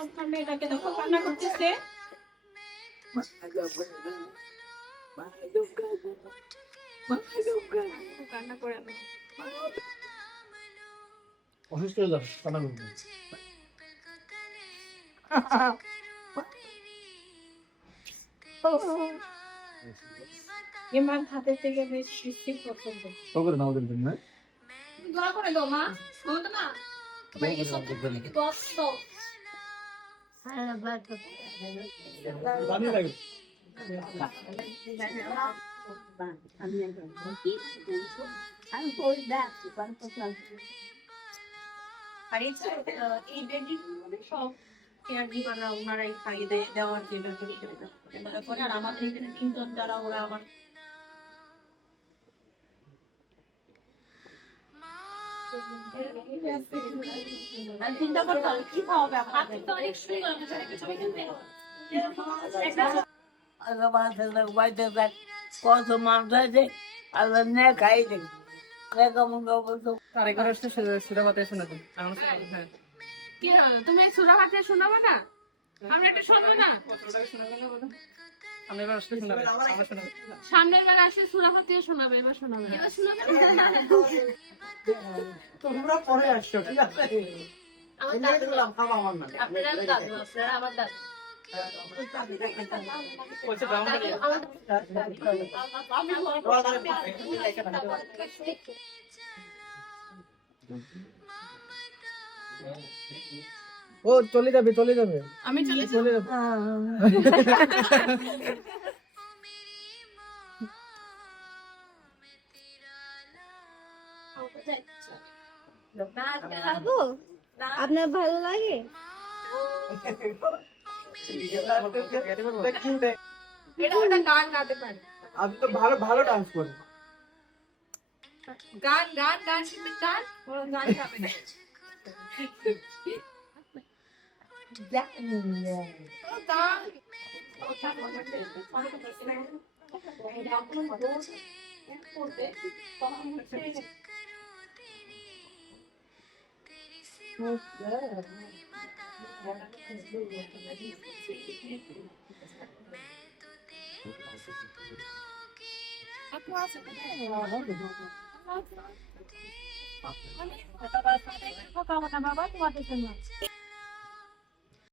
আপনার মেয়েটাকে দেখো কান্না করতেছে। কান্না করে না। অসুস্থ হয়ে যাস কান্না করবি। ইমার হাতের থেকে বেশ বৃষ্টি পড়তেছে। করে নাও দেন না। দোয়া করে দাও মা। বলতো না। তোমার কি সত্যি কষ্ট? পানি লাগে। আর এই বেডি সব কেয়ার গিভাররা ওনারাই খাইয়ে দেওয়ার যে ব্যাপারটা করে। আর আমাদের এখানে তিনজন যারা ওরা আমার চিন্তা করতে হবে কি খাওয়াবে আপনি তো অনেক সুন্দর কত মানুষ আছে আল্লাহ নিয়ে খাই দেবে আরেকবার আসতে সুরাবাতে শোনাবেন। হ্যাঁ, কি তুমি সুরাহাতে শোনাবে না? আমরা এটা শুনবো না। আপনি এবার আসতে শোনাবেন, আমরা শোনাবেন। সামনের বার আসে সুরাহাতে শোনাবে, এবার শোনাবে না। এবার শোনাবে তোমরা পরে আসছো ঠিক আছে? আমার এমনি দিলাম খাওয়া আমার না। আপনারা দাদু, আপনারা আমার দাদু। বলছে ব্রাহ্মণবাড়িয়া। ও চলে যাবে চলে যাবে আমি চলে চলে যাবে। আপনার ভালো লাগে? এটা ওটা গান গাতে পারে। আমি তো ভালো ভালো ডান্স করি। গান গান গান শিখবে গান, ও গান গাবে না। ও গান বাবা তোমাদের জন্য